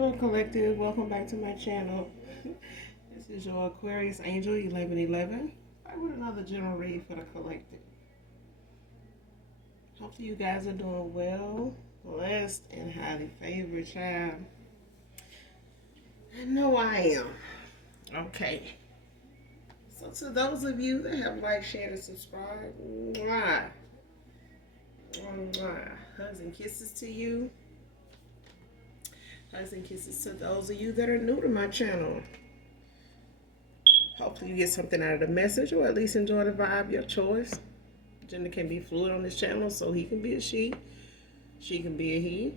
Hello collective, welcome back to my channel. This is your Aquarius Angel 1111. Back with another general read for the collective. Hopefully you guys are doing well, blessed, and highly favored, child. I know I am. Okay. So to those of you that have liked, shared, and subscribed, mwah, mwah, hugs and kisses to you. Hugs and kisses to those of you that are new to my channel. Hopefully you get something out of the message, or at least enjoy the vibe, your choice. Gender can be fluid on this channel, so he can be a she can be a he.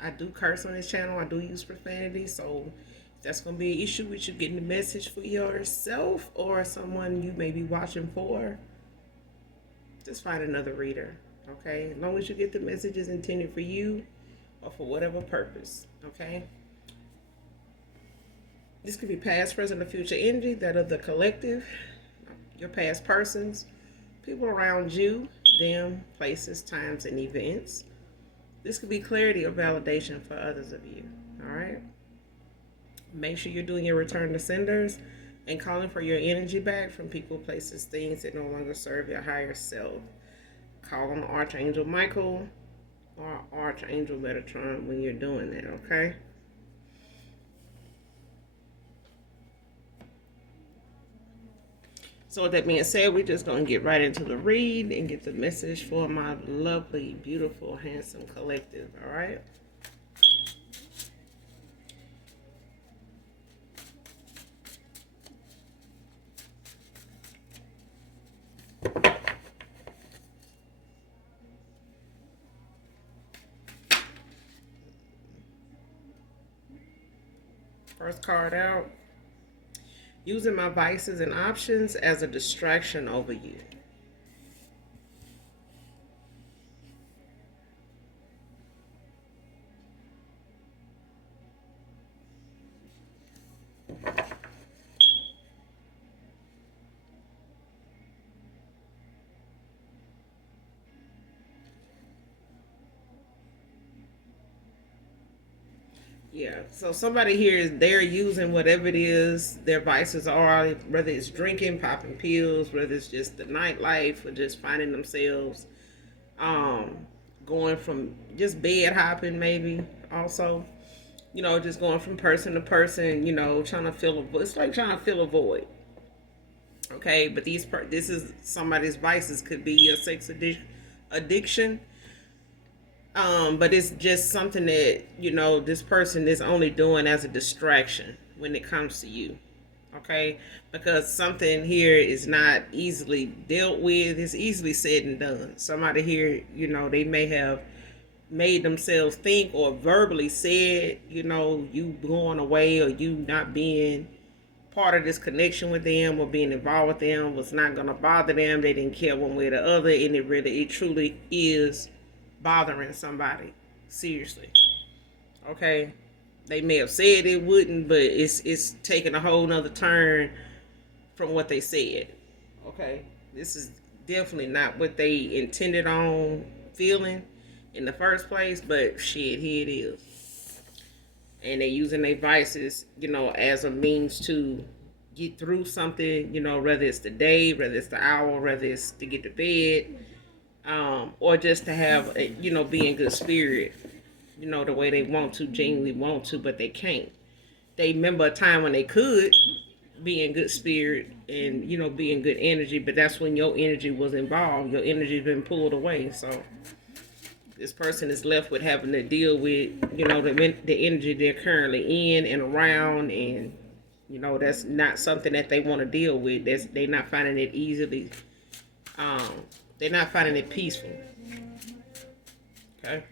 I do curse on this channel, I do use profanity, so if that's going to be an issue with you getting the message for yourself or someone you may be watching for, just find another reader, okay? As long as you get the messages intended for you or for whatever purpose, okay? This could be past, present, or future energy, that of the collective, your past persons, people around you, them, places, times, and events. This could be clarity or validation for others of you, all right? Make sure you're doing your return to senders and calling for your energy back from people, places, things that no longer serve your higher self. Call on Archangel Michael or Archangel Metatron when you're doing that, okay? So with that being said, we're just going to get right into the read and get the message for my lovely, beautiful, handsome collective, all right? First card out. Using my vices and options as a distraction over you. Yeah, so somebody here is they're using whatever it is their vices are, whether it's drinking, popping pills, whether it's just the nightlife, or just finding themselves going from just bed hopping, maybe also, just going from person to person, trying to fill a void. It's like trying to fill a void. Okay, but this is somebody's vices, could be a sex addiction. But it's just something that, this person is only doing as a distraction when it comes to you. Okay? Because something here is not easily dealt with. It's easily said and done. Somebody here, they may have made themselves think or verbally said, you going away or you not being part of this connection with them or being involved with them was not going to bother them. They didn't care one way or the other. And it truly is bothering somebody, seriously. Okay, they may have said it wouldn't, but it's taking a whole nother turn from what they said. Okay, this is definitely not what they intended on feeling in the first place, but shit, here it is. And they're using their vices, as a means to get through something, whether it's the day, whether it's the hour, whether it's to get to bed, or just to have, be in good spirit, the way they want to, genuinely want to, but they can't. They remember a time when they could be in good spirit and, be in good energy, but that's when your energy was involved. Your energy's been pulled away. So this person is left with having to deal with, the energy they're currently in and around, and, that's not something that they want to deal with. They're not finding it easily. They're not finding it peaceful. Okay.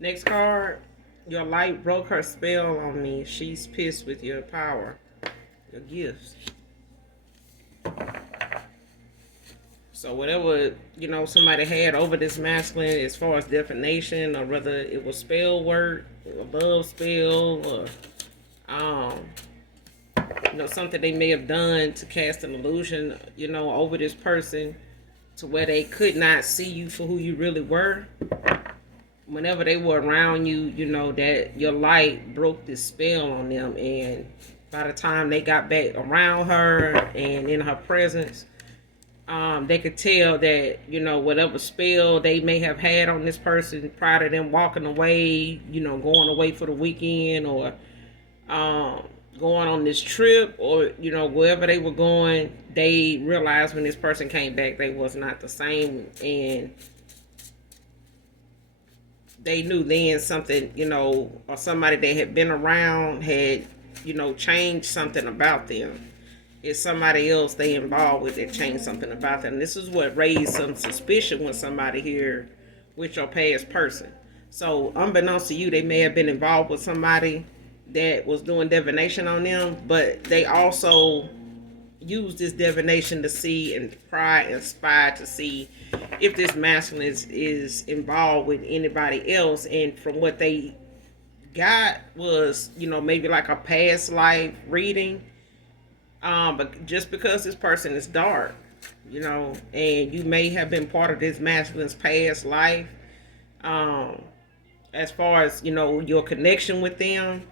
Next card. Your light broke her spell on me. She's pissed with your power, your gifts. So whatever, somebody had over this masculine as far as definition, or whether it was spell work, a love spell, or something they may have done to cast an illusion, over this person to where they could not see you for who you really were. Whenever they were around you, that your light broke this spell on them, and by the time they got back around her and in her presence, they could tell that, whatever spell they may have had on this person prior to them walking away, going away for the weekend, or going on this trip, or, wherever they were going, they realized when this person came back, they was not the same. And they knew then something, or somebody that had been around had, changed something about them. It's somebody else they involved with that changed something about them. This is what raised some suspicion when somebody here with your past person. So unbeknownst to you, they may have been involved with somebody that was doing divination on them, but they also used this divination to see and pry and spy to see if this masculine is involved with anybody else. And from what they got was, maybe like a past life reading. But just because this person is dark, and you may have been part of this masculine's past life, as far as, your connection with them.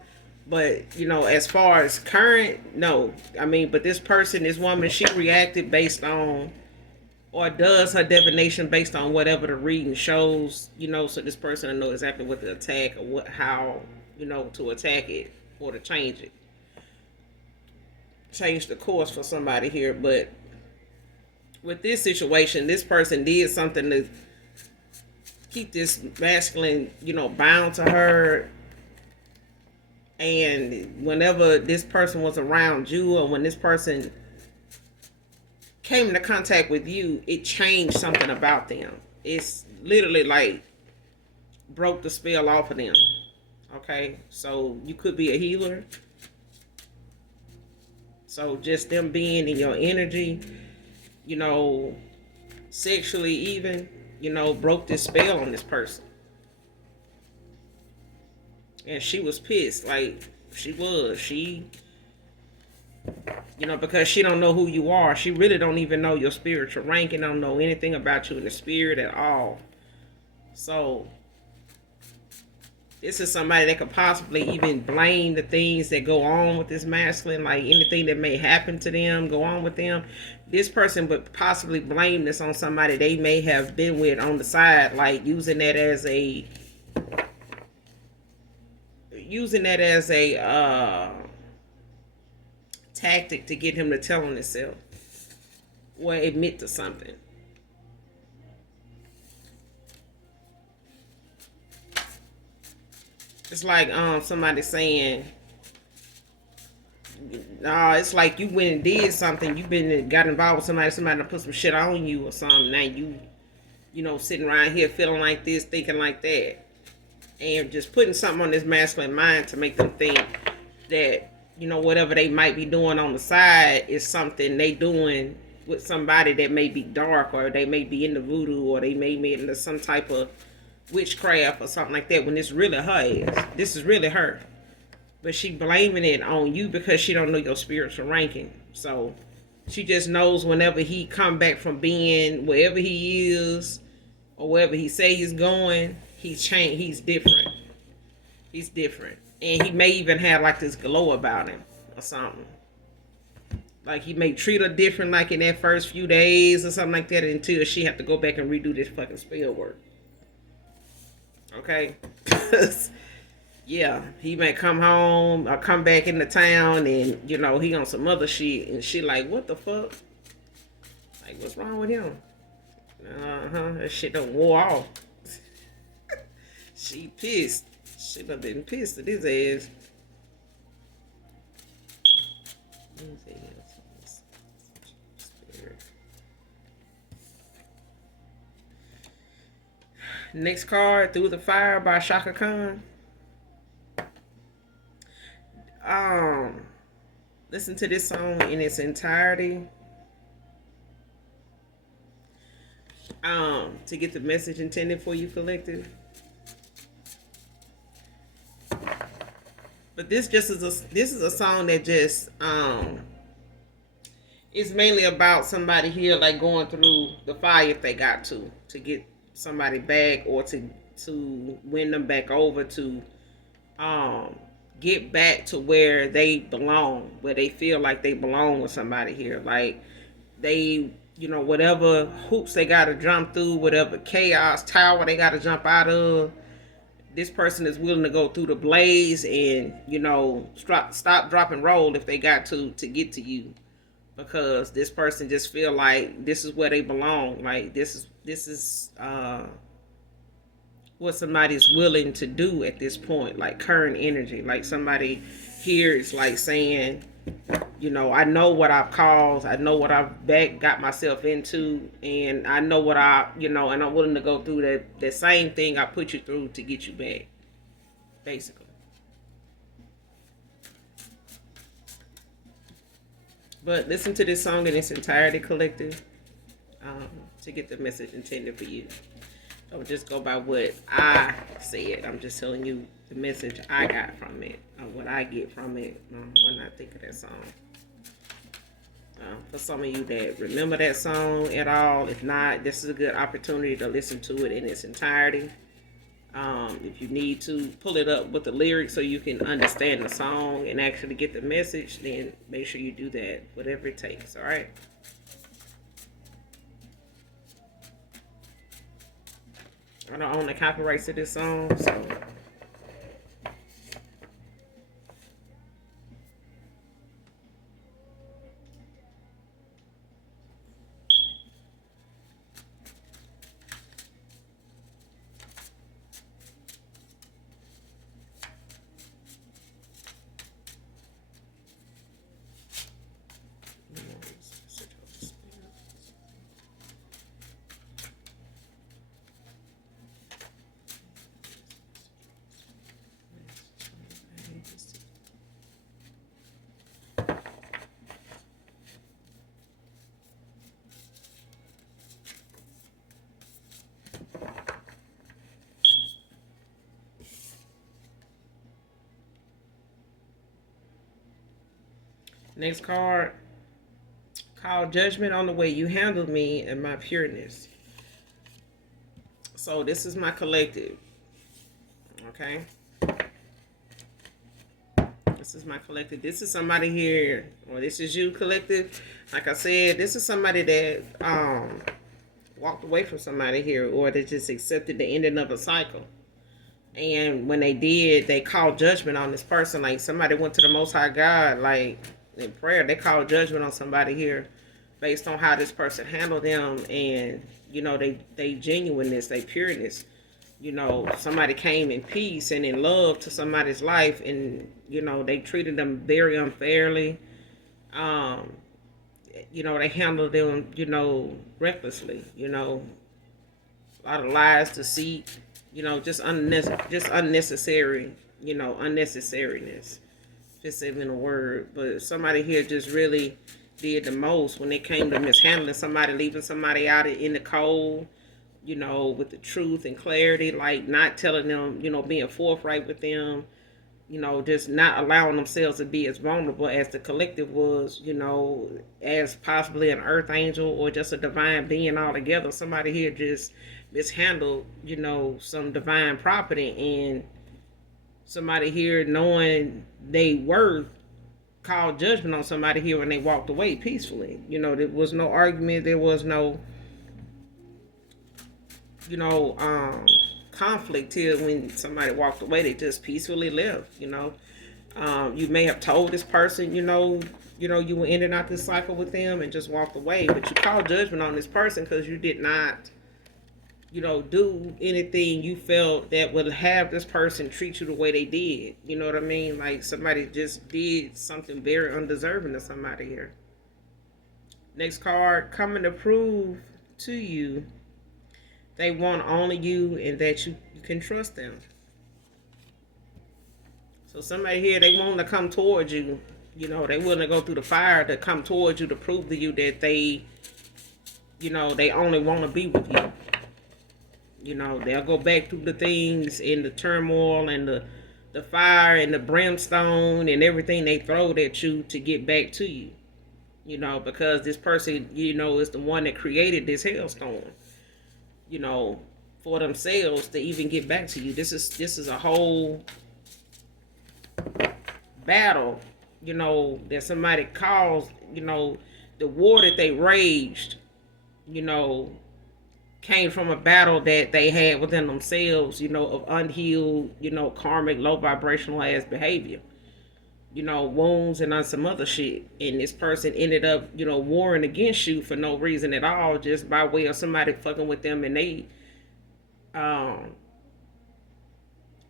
But, as far as current, no. But this person, this woman, she reacted based on, or does her divination based on whatever the reading shows, so this person will know exactly what to attack, or how, to attack it or to change it. Change the course for somebody here. But with this situation, this person did something to keep this masculine, bound to her. And whenever this person was around you, or when this person came into contact with you, it changed something about them. It's literally like broke the spell off of them. Okay, so you could be a healer. So just them being in your energy, sexually even, broke this spell on this person. And she was pissed, like she was. Because she don't know who you are. She really don't even know your spiritual rank and don't know anything about you in the spirit at all. So this is somebody that could possibly even blame the things that go on with this masculine, like anything that may happen to them, go on with them. This person would possibly blame this on somebody they may have been with on the side, like using that as a tactic to get him to tell on himself or admit to something. It's like somebody saying, it's like you went and did something, got involved with somebody put some shit on you or something. Now you sitting around here feeling like this, thinking like that. And just putting something on this masculine mind to make them think that, whatever they might be doing on the side is something they doing with somebody that may be dark, or they may be into voodoo, or they may be into some type of witchcraft or something like that, when it's really her ass. This is really her. But she blaming it on you because she don't know your spiritual ranking. So she just knows whenever he come back from being wherever he is, or wherever he say he's going, he's changed. He's different. He's different. And he may even have like this glow about him or something. Like he may treat her different like in that first few days or something like that, until she have to go back and redo this fucking spell work. Okay? Yeah, he may come home or come back into town and, he on some other shit, and she like, what the fuck? Like, what's wrong with him? That shit done wore off. She pissed. She done been pissed at his ass. Next card, Through the Fire by Shaka Khan. Um, Listen to this song in its entirety. To get the message intended for you, collective. But this is a song that just it's mainly about somebody here like going through the fire if they got to get somebody back, or to win them back over, to um get back to where they belong, where they feel like they belong with somebody here. Like they, whatever hoops they gotta jump through, whatever chaos tower they gotta jump out of, this person is willing to go through the blaze and, stop, drop, and roll if they got to get to you, because this person just feel like this is where they belong. Like this is what somebody's willing to do at this point, like current energy. Like somebody here is like saying, I know what I've caused, I know what I've got myself into, and I know what and I'm willing to go through that same thing I put you through to get you back, basically. But listen to this song in its entirety, collective, to get the message intended for you. Don't just go by what I said. I'm just telling you the message I got from it, or what I get from it when I think of that song. For some of you that remember that song at all, if not, this is a good opportunity to listen to it in its entirety. If you need to pull it up with the lyrics so you can understand the song and actually get the message, then make sure you do that, whatever it takes. All right. I don't own the copyrights to this song, so. Next card, call judgment on the way you handled me and my pureness. So this is my collective. Okay. This is my collective. This is somebody here, or this is you, collective. Like I said, this is somebody that walked away from somebody here, or they just accepted the ending of a cycle. And when they did, they called judgment on this person. Like somebody went to the Most High God, like in prayer. They called judgment on somebody here based on how this person handled them, and they genuineness, they pureness. Somebody came in peace and in love to somebody's life, and they treated them very unfairly. They handled them recklessly. A lot of lies, deceit. Just unnecessary. Unnecessariness. Just even a word. But somebody here just really did the most when it came to mishandling somebody, leaving somebody out in the cold, with the truth and clarity, like not telling them, being forthright with them, just not allowing themselves to be as vulnerable as the collective was, as possibly an earth angel or just a divine being altogether. Somebody here just mishandled, some divine property, and somebody here knowing they worth called judgment on somebody here when they walked away peacefully. There was no argument, there was no conflict here. When somebody walked away, they just peacefully left. You may have told this person, you were ending out this cycle with them and just walked away, but you called judgment on this person because you did not, do anything you felt that would have this person treat you the way they did. You know what I mean? Like somebody just did something very undeserving to somebody here. Next card, coming to prove to you They want only you, and that you can trust them. So somebody here, they want to come towards you. You know, they willing to go through the fire to come towards you to prove to you that they, you know, they only want to be with you. You know, they'll go back through the things and the turmoil and the fire and the brimstone and everything they throw at you to get back to you. You know, because this person, you know, is the one that created this hailstorm. You know, for themselves to even get back to you. This is a whole battle, you know, that somebody caused. You know, the war that they raged, you know, came from a battle that they had within themselves, you know, of unhealed, you know, karmic, low vibrational ass behavior, you know, wounds and on some other shit. And this person ended up, you know, warring against you for no reason at all, just by way of somebody fucking with them, and um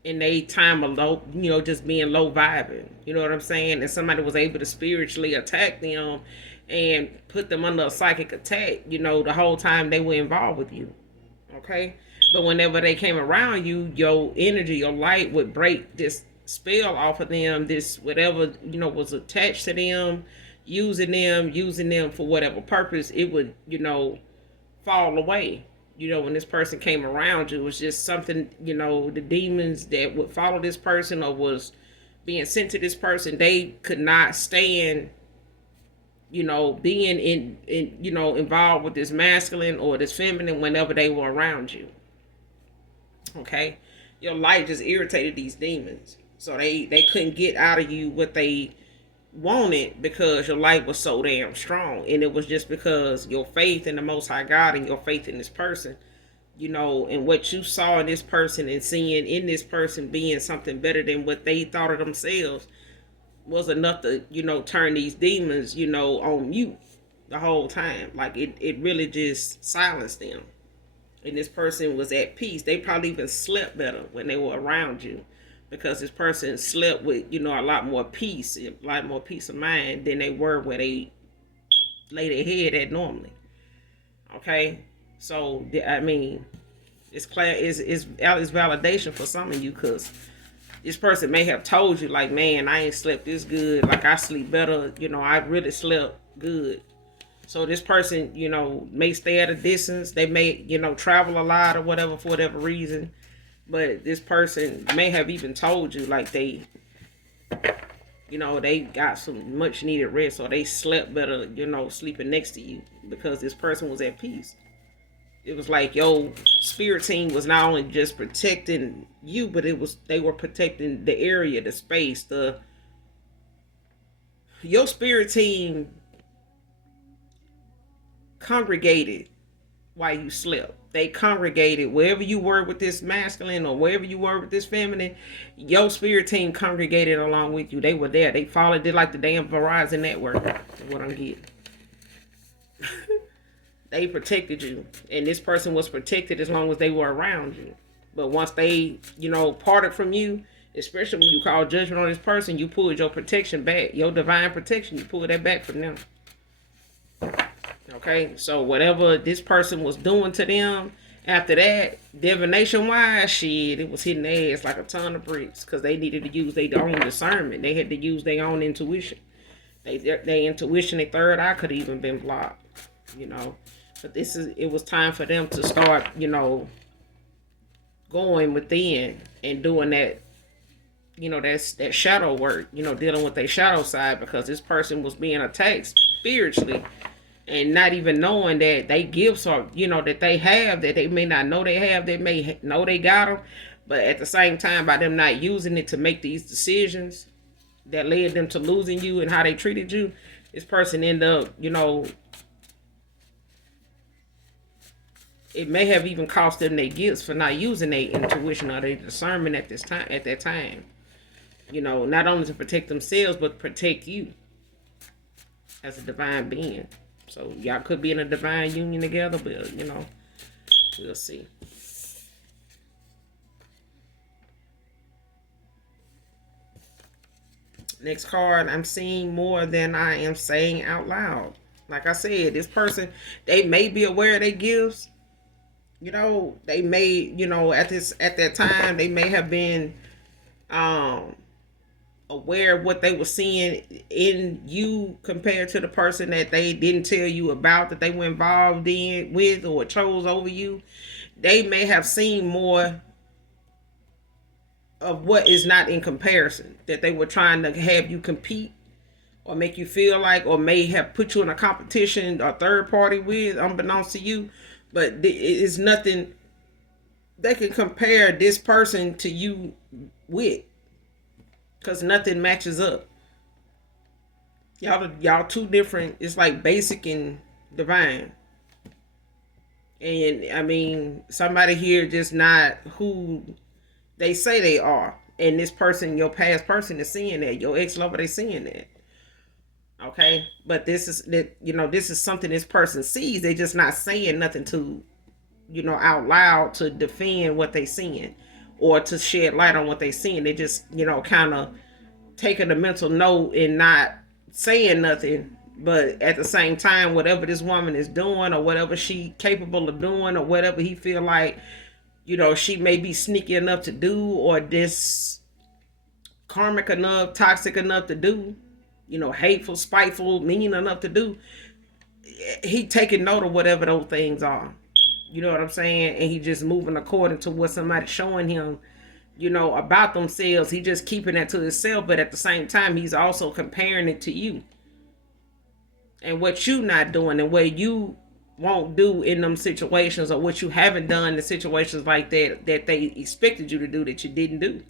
in they time of low, you know, just being low vibing. You know what I'm saying? And somebody was able to spiritually attack them and put them under a psychic attack, you know, the whole time they were involved with you. Okay? But whenever they came around you, your energy, your light would break this spell off of them, this whatever, you know, was attached to them, using them for whatever purpose, it would, you know, fall away. You know, when this person came around you, it was just something, you know, the demons that would follow this person or was being sent to this person, they could not stand, you know, being in you know, involved with this masculine or this feminine whenever they were around you. Okay? Your light just irritated these demons. So they couldn't get out of you what they wanted because your light was so damn strong. And it was just because your faith in the Most High God and your faith in this person, you know, and what you saw in this person and seeing in this person being something better than what they thought of themselves was enough to, you know, turn these demons, you know, on mute the whole time. Like it really just silenced them. And this person was at peace. They probably even slept better when they were around you, because this person slept with, you know, a lot more peace, a lot more peace of mind than they were where they lay their head at normally. Okay? So, I mean, it's clear, it's validation for some of you, because this person may have told you, like, man, I ain't slept this good. Like, I sleep better. You know, I really slept good. So this person, you know, may stay at a distance. They may, you know, travel a lot or whatever for whatever reason. But this person may have even told you, like, they, you know, they got some much needed rest, or they slept better, you know, sleeping next to you, because this person was at peace. It was like your spirit team was not only just protecting you, but they were protecting the area, the space, your spirit team congregated while you slept. They congregated wherever you were with this masculine or wherever you were with this feminine. Your spirit team congregated along with you. They were there. They followed it like the damn Verizon network. That's what I'm getting. They protected you, and this person was protected as long as they were around you. But once they, you know, parted from you, especially when you call judgment on this person, you pulled your protection back, your divine protection. You pulled that back from them. Okay, so whatever this person was doing to them after that, divination wise, shit, it was hitting their ass like a ton of bricks, because they needed to use their own discernment. They had to use their own intuition. Their intuition, their third eye could have even been blocked, you know. But it was time for them to start, you know, going within and doing that, you know, that shadow work, you know, dealing with their shadow side, because this person was being attacked spiritually and not even knowing that they gifts are, you know, that they have, that they may not know they have, they may know they got them, but at the same time, by them not using it to make these decisions that led them to losing you and how they treated you, this person ended up, you know, it may have even cost them their gifts for not using their intuition or their discernment at that time. You know, not only to protect themselves, but protect you as a divine being. So y'all could be in a divine union together, but you know, we'll see. Next card, I'm seeing more than I am saying out loud. Like I said, this person, they may be aware of their gifts, They may, at that time, they may have been um aware of what they were seeing in you compared to the person that they didn't tell you about, that they were involved in with or chose over you. They may have seen more of what is not in comparison, that they were trying to have you compete or make you feel like, or may have put you in a competition or third party with, unbeknownst to you. But it's nothing they can compare this person to you with, because nothing matches up. Y'all too different. It's like basic and divine. And I mean, somebody here just not who they say they are. And this person, your past person, is seeing that. Your ex lover, they seeing that. Okay, but this is something this person sees. They just not saying nothing to, out loud to defend what they seeing or to shed light on what they seeing. They just, kind of taking a mental note and not saying nothing. But at the same time, whatever this woman is doing or whatever she capable of doing or whatever he feel like, she may be sneaky enough to do, or this karmic enough, toxic enough to do, hateful, spiteful, mean enough to do, he taking note of whatever those things are. You know what I'm saying? And he just moving according to what somebody's showing him, about themselves. He just keeping that to himself, but at the same time, he's also comparing it to you. And what you not doing and what you won't do in them situations, or what you haven't done in situations like that they expected you to do that you didn't do.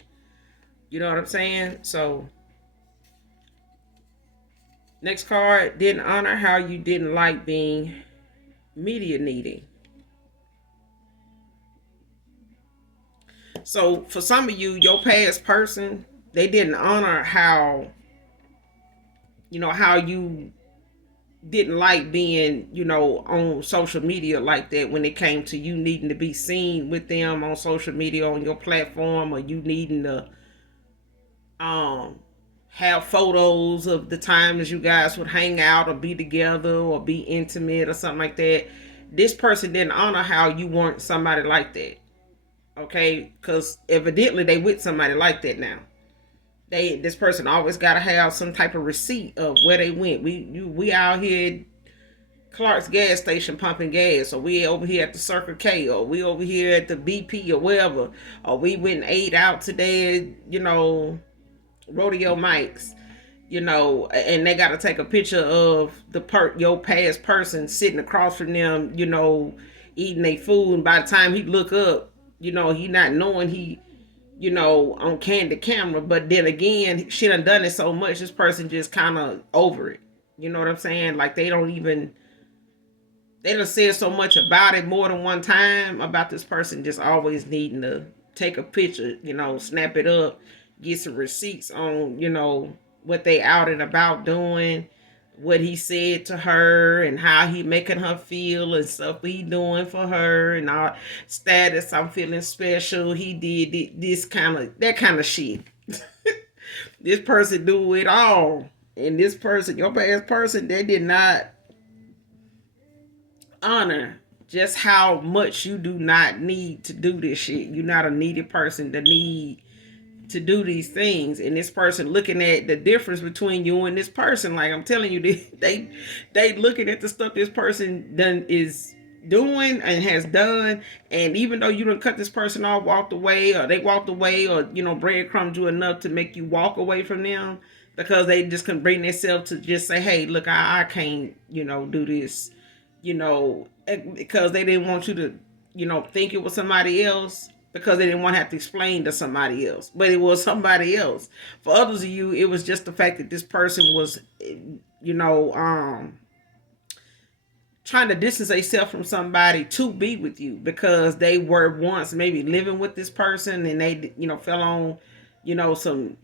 You know what I'm saying? So next card, didn't honor how you didn't like being media needy. So for some of you, your past person, they didn't honor how you didn't like being, on social media like that, when it came to you needing to be seen with them on social media, on your platform, or you needing to have photos of the times you guys would hang out or be together or be intimate or something like that. This person didn't honor how you weren't somebody like that. Okay, because evidently they with somebody like that now. This person always gotta have some type of receipt of where they went. We out here at Clark's gas station pumping gas, or we over here at the Circle K, or we over here at the BP or wherever, or we went and ate out today, Rodeo Mike's, and they gotta take a picture of your past person sitting across from them, eating their food, and by the time he look up, he not knowing he on candid camera. But then again, she done it so much, this person just kind of over it. You know what I'm saying? Like they done said so much about it more than one time, about this person just always needing to take a picture, snap it up, get some receipts on, what they out and about doing, what he said to her and how he making her feel and stuff he doing for her and all status. I'm feeling special. He did that kind of shit. This person do it all. And this person, your past person, they did not honor just how much you do not need to do this shit. You're not a needy person to need to do these things. And this person looking at the difference between you and this person, like I'm telling you, they looking at the stuff this person done is doing and has done. And even though you done cut this person off, walked away, or they walked away, or breadcrumbed you enough to make you walk away from them, because they just couldn't bring themselves to just say, hey, look, I can't do this, because they didn't want you to think it was somebody else, because they didn't want to have to explain to somebody else. But it was somebody else. For others of you, it was just the fact that this person was, trying to distance themselves from somebody to be with you, because they were once maybe living with this person, and they, fell on, some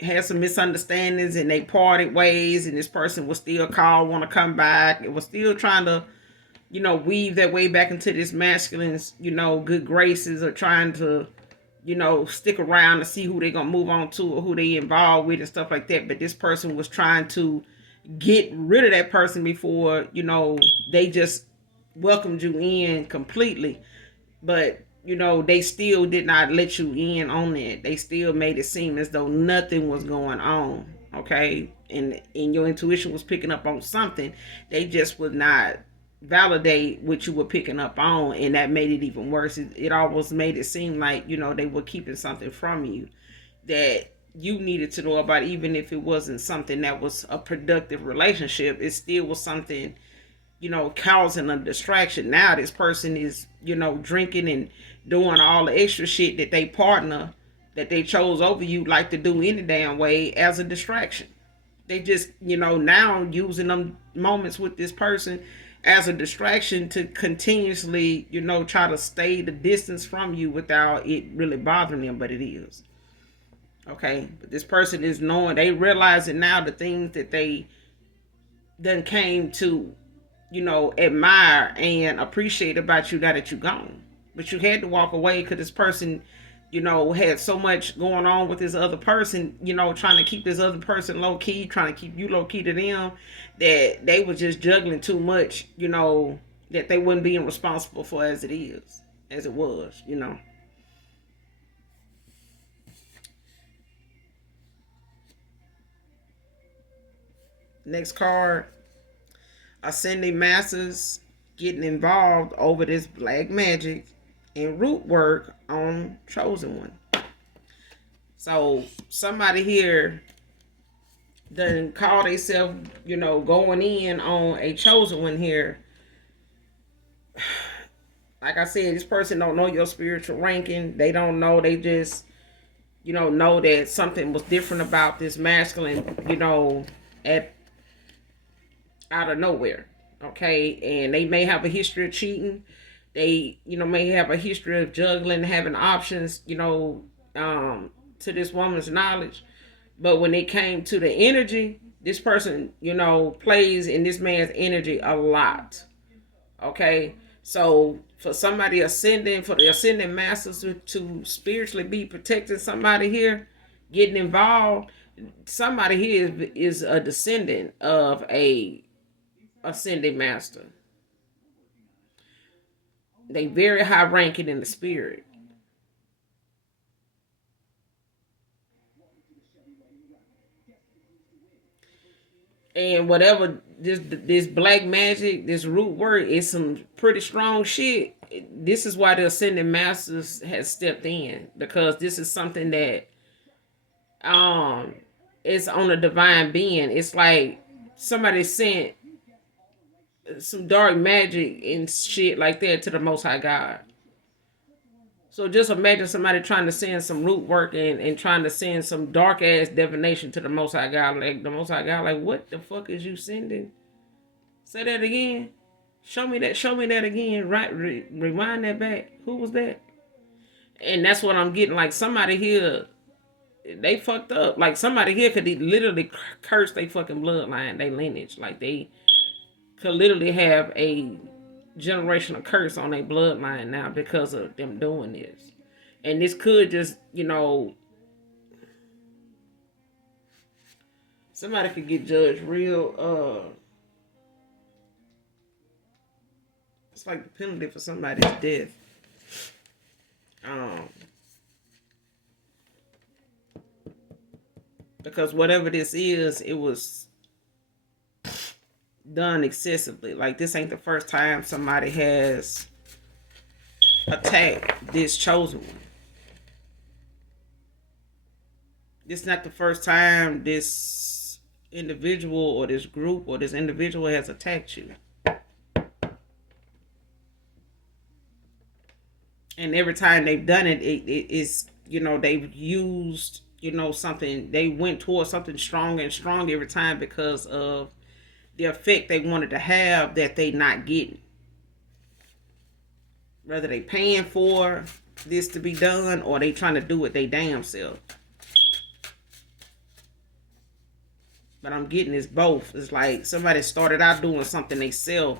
had some misunderstandings, and they parted ways, and this person was still called, want to come back. It was still trying to weave their way back into this masculine's, good graces, or trying to, stick around to see who they gonna move on to or who they involved with and stuff like that. But this person was trying to get rid of that person before, they just welcomed you in completely, but they still did not let you in on it. They still made it seem as though nothing was going on. Okay, and your intuition was picking up on something. They just would not validate what you were picking up on, and that made it even worse. It almost made it seem like they were keeping something from you that you needed to know about. Even if it wasn't something that was a productive relationship, it still was something causing a distraction. Now this person is, drinking and doing all the extra shit that they partner that they chose over you like to do any damn way as a distraction. They just, now using them moments with this person as a distraction to continuously, try to stay the distance from you without it really bothering them, but it is. Okay. But this person is knowing, they realizing now the things that they then came to admire and appreciate about you now that you're gone. But you had to walk away because this person, had so much going on with this other person, trying to keep this other person low key, trying to keep you low key to them, that they were just juggling too much, that they wasn't being responsible for as it was. Next card. Ascending masters getting involved over this black magic and root work on chosen one. So somebody here done call themselves, going in on a chosen one here. Like I said, this person don't know your spiritual ranking. They don't know. They just, know that something was different about this masculine, at out of nowhere. Okay, and they may have a history of cheating. They may have a history of juggling, having options, to this woman's knowledge. But when it came to the energy, this person plays in this man's energy a lot. Okay, so for somebody ascending, for the ascending masters to spiritually be protecting somebody here, getting involved, somebody here is a descendant of a ascending master. They very high ranking in the spirit. And whatever this black magic, this root word is some pretty strong shit. This is why the ascending masters has stepped in, because this is something that is on a divine being. It's like somebody sent some dark magic and shit like that to the Most High God. So just imagine somebody trying to send some root work and trying to send some dark ass divination to the Most High God. Like the Most High God, like, what the fuck is you sending? Say that again. Show me that. Show me that again. Right. Rewind that back. Who was that? And that's what I'm getting. Like somebody here, they fucked up. Like somebody here could literally curse their fucking bloodline, their lineage. Like they could literally have a generational curse on their bloodline now because of them doing this. And this could just, somebody could get judged real, it's like the penalty for somebody's death. Because whatever this is, it was done excessively. Like this ain't the first time somebody has attacked this chosen one. This is not the first time this individual or this group or this individual has attacked you. And every time they've done it, it's, they've used, something, they went towards something stronger and stronger every time because of the effect they wanted to have that they not getting. Whether they paying for this to be done or they trying to do it they damn self. But I'm getting this both. It's like somebody started out doing something they self,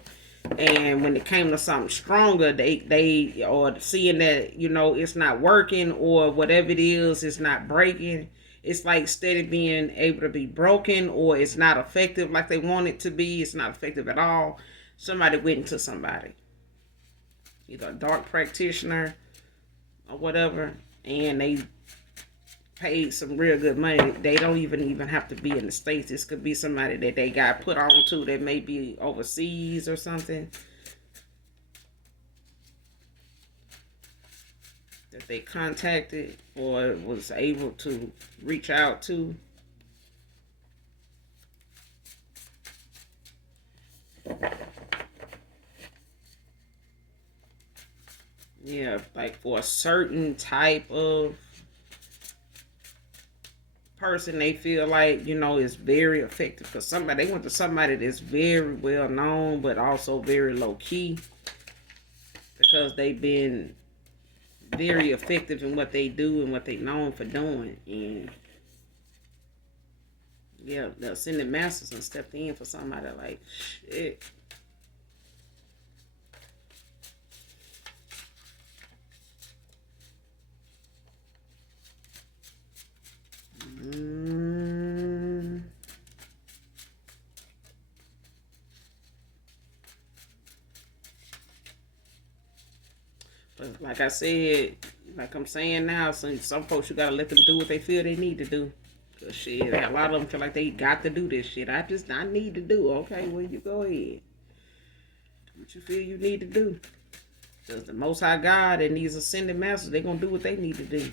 and when it came to something stronger, they or seeing that it's not working or whatever it is, it's not breaking. It's like steady being able to be broken, or it's not effective like they want it to be. It's not effective at all. somebody went into somebody, either a dark practitioner or whatever, and they paid some real good money. They don't even have to be in the States. This could be somebody that they got put on to that may be overseas or something, that they contacted or was able to reach out to. Yeah, like for a certain type of person they feel like, is very effective. Because they went to somebody that's very well known, but also very low key. Because they've been very effective in what they do and what they known for doing. And yeah, the ascended masters and stepped in for somebody like, shit. But like I said, like I'm saying now, some folks, you gotta let them do what they feel they need to do. Cause shit, a lot of them feel like they got to do this shit. I need to do. Okay, well, you go ahead. Do what you feel you need to do. Cause the Most High God and these ascended masters, they gonna do what they need to do.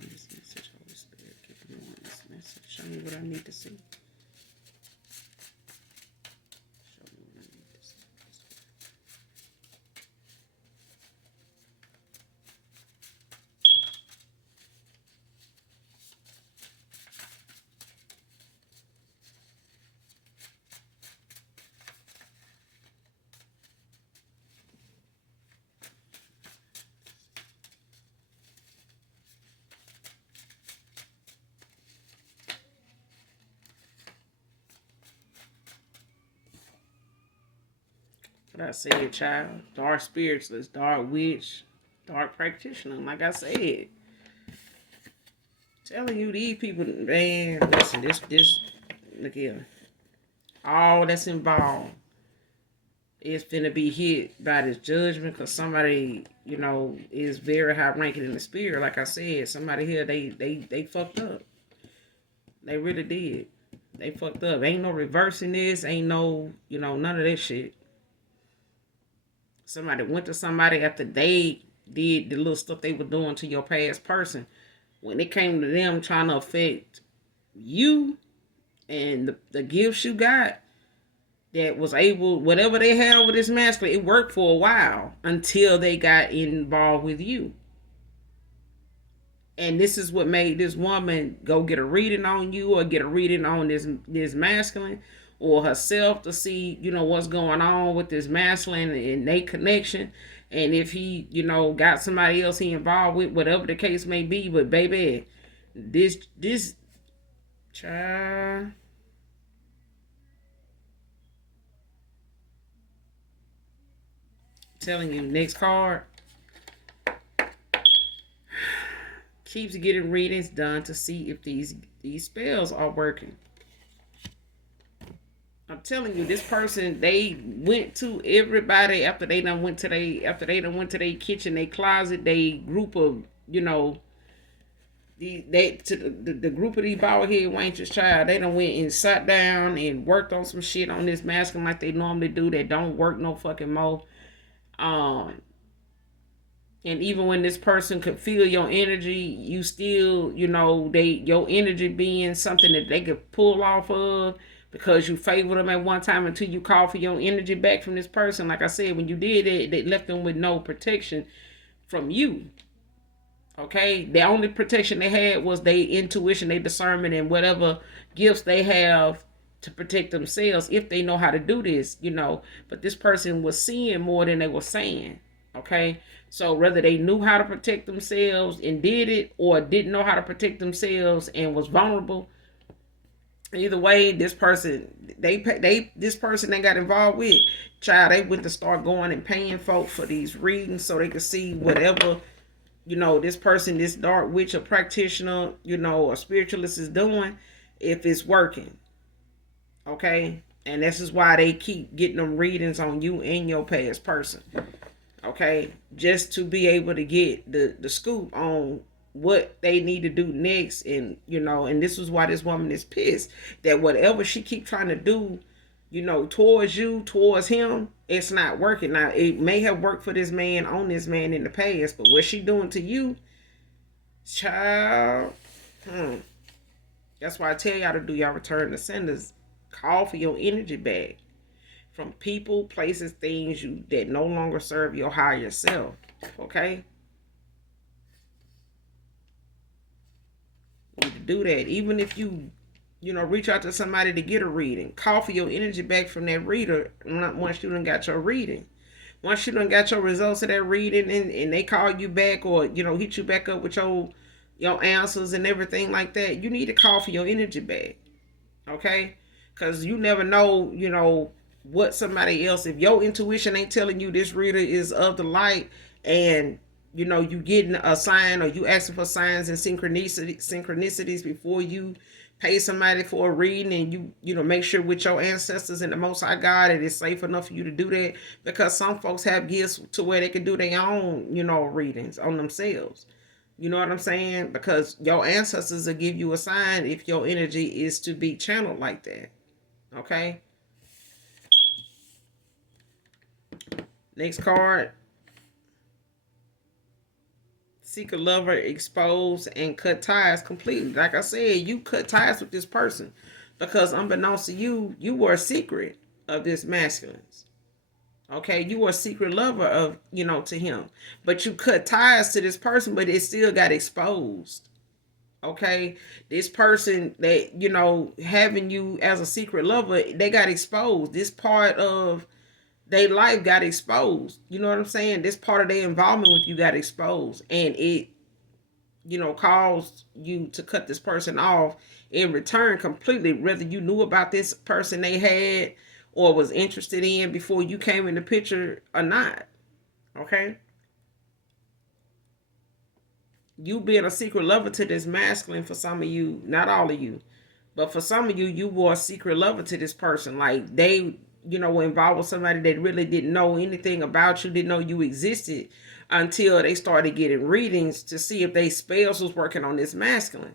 This message, Holy Spirit, keep me on this message. Show me what I need to see. What I said, child. Dark spiritualist, dark witch, dark practitioner. Like I said, telling you these people, man, listen, this, look here. All that's involved is finna be hit by this judgment because somebody, is very high ranking in the spirit. Like I said, somebody here, they fucked up. They really did. They fucked up. Ain't no reversing this. Ain't no, none of that shit. Somebody went to somebody after they did the little stuff they were doing to your past person. When it came to them trying to affect you and the gifts you got, that was able, whatever they had with this masculine, it worked for a while until they got involved with you. And this is what made this woman go get a reading on you or get a reading on this masculine or herself to see, what's going on with this masculine and they connection. And if he, got somebody else he involved with, whatever the case may be. But baby, this child. Telling you, next card. Keeps getting readings done to see if these spells are working. I'm telling you, this person, they went to everybody after they done went to their kitchen, their closet, they group of, the group of these bald head wenches, child, they done went and sat down and worked on some shit on this masculine like they normally do that don't work no fucking more. And even when this person could feel your energy, you still, your energy being something that they could pull off of because you favored them at one time until you call for your energy back from this person. Like I said, when you did it, they left them with no protection from you. Okay? The only protection they had was their intuition, their discernment, and whatever gifts they have to protect themselves if they know how to do this, But this person was seeing more than they were saying. Okay? So whether they knew how to protect themselves and did it or didn't know how to protect themselves and was vulnerable, either way, this person this person they got involved with, child, they went to start going and paying folk for these readings so they could see whatever this person, this dark witch or practitioner, or spiritualist is doing, if it's working. Okay? And this is why they keep getting them readings on you and your past person. Okay? Just to be able to get the scoop on what they need to do next. And, and this is why this woman is pissed. That whatever she keep trying to do, towards you, towards him, it's not working. Now, it may have worked for this man, on this man in the past, but what she doing to you, child, that's why I tell y'all to do y'all return to senders. Call for your energy back from people, places, things that no longer serve your higher self. Okay? You need to do that. Even if you reach out to somebody to get a reading. Call for your energy back from that reader once you done got your reading. Once you done got your results of that reading and they call you back or, hit you back up with your answers and everything like that, you need to call for your energy back. Okay? Because you never know, what somebody else, if your intuition ain't telling you this reader is of the light and, you getting a sign or you asking for signs and synchronicities before you pay somebody for a reading, and you make sure with your ancestors and the Most High God that it's safe enough for you to do that, because some folks have gifts to where they can do their own, readings on themselves. You know what I'm saying? Because your ancestors will give you a sign if your energy is to be channeled like that. Okay? Next card. Seek a lover, expose, and cut ties completely. Like I said, you cut ties with this person because unbeknownst to you, you were a secret of this masculine's. Okay, you were a secret lover of, to him. But you cut ties to this person, but it still got exposed. Okay, this person that, having you as a secret lover, they got exposed. This part of their life got exposed. You know what I'm saying? This part of their involvement with you got exposed. And it, caused you to cut this person off in return completely, whether you knew about this person they had or was interested in before you came in the picture or not. Okay? You being a secret lover to this masculine, for some of you, not all of you, but for some of you, you were a secret lover to this person. Like they, were involved with somebody that really didn't know anything about you, didn't know you existed until they started getting readings to see if they spells was working on this masculine.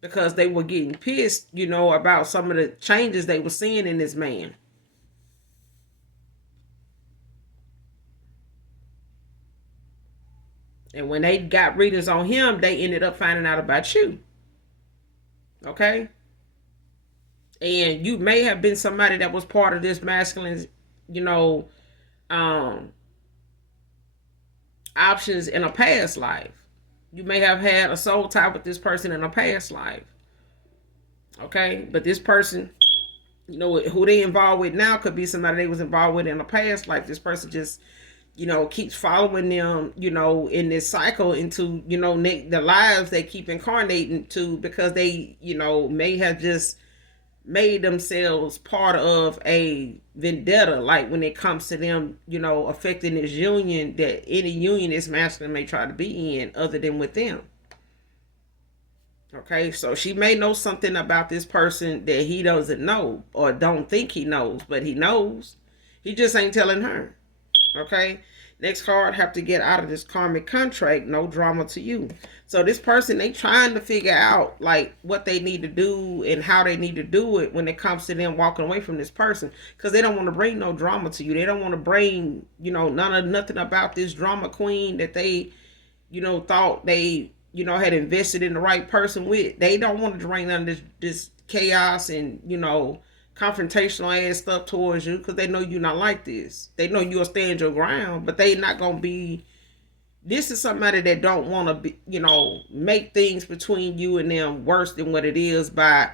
Because they were getting pissed, about some of the changes they were seeing in this man. And when they got readings on him, they ended up finding out about you. Okay? And you may have been somebody that was part of this masculine, options in a past life. You may have had a soul tie with this person in a past life. Okay? But this person, who they involved with now could be somebody they was involved with in a past life. This person just, keeps following them, in this cycle into, the lives they keep incarnating to, because they, may have just made themselves part of a vendetta, like when it comes to them, affecting this union, that any union this masculine may try to be in other than with them. Okay, so she may know something about this person that he doesn't know or don't think he knows, but he knows. He just ain't telling her. Okay, next card, have to get out of this karmic contract, no drama to you. So this person, they trying to figure out like what they need to do and how they need to do it when it comes to them walking away from this person, because they don't want to bring no drama to you. They don't want to bring, nothing about this drama queen that they, thought they, had invested in the right person with. They don't want to bring none of this chaos and, confrontational ass stuff towards you, because they know you're not like this. They know you'll stand your ground, but they not gonna be. This is somebody that don't want to be, make things between you and them worse than what it is by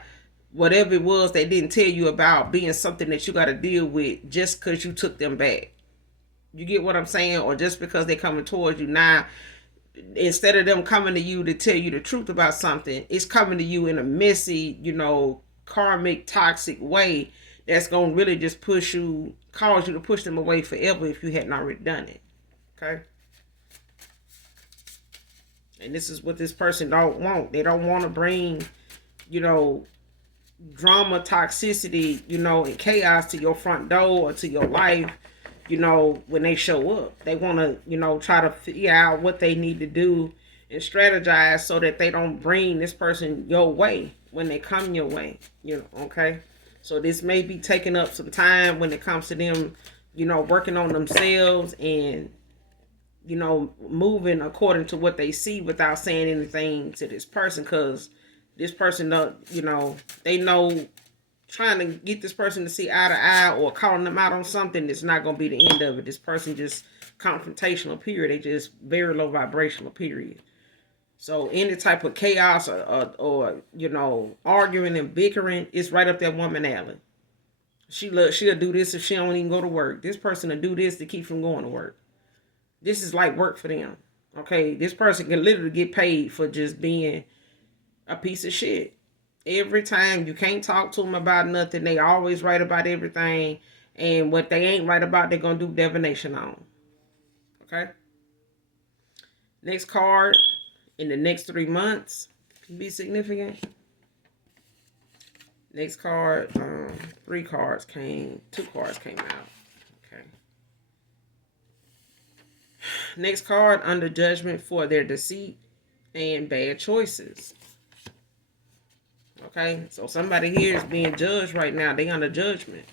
whatever it was they didn't tell you about being something that you got to deal with just because you took them back. You get what I'm saying? Or just because they're coming towards you now, instead of them coming to you to tell you the truth about something, it's coming to you in a messy, karmic, toxic way that's gonna really just cause you to push them away forever if you hadn't already done it. Okay. And this is what this person don't want. They don't want to bring, you know, drama, toxicity, you know, and chaos to your front door or to your life, you know, when they show up. They want to, you know, try to figure out what they need to do and strategize so that they don't bring this person your way when they come your way, you know, okay? So this may be taking up some time when it comes to them, you know, working on themselves and, you know, moving according to what they see without saying anything to this person, because this person, you know, they know trying to get this person to see eye to eye or calling them out on something is not going to be the end of it. This person just confrontational, period. They just very low vibrational, period. So any type of chaos or you know, arguing and bickering is right up that woman alley. She'll do this if she don't even go to work. This person will do this to keep from going to work. This is like work for them. Okay, this person can literally get paid for just being a piece of shit. Every time you can't talk to them about nothing, they always right about everything, and what they ain't right about, they're gonna do divination on. Okay. Next card in the next 3 months can be significant. Next card, 2 cards came out. Okay. Next card, under judgment for their deceit and bad choices. Okay, so somebody here is being judged right now. They under judgment,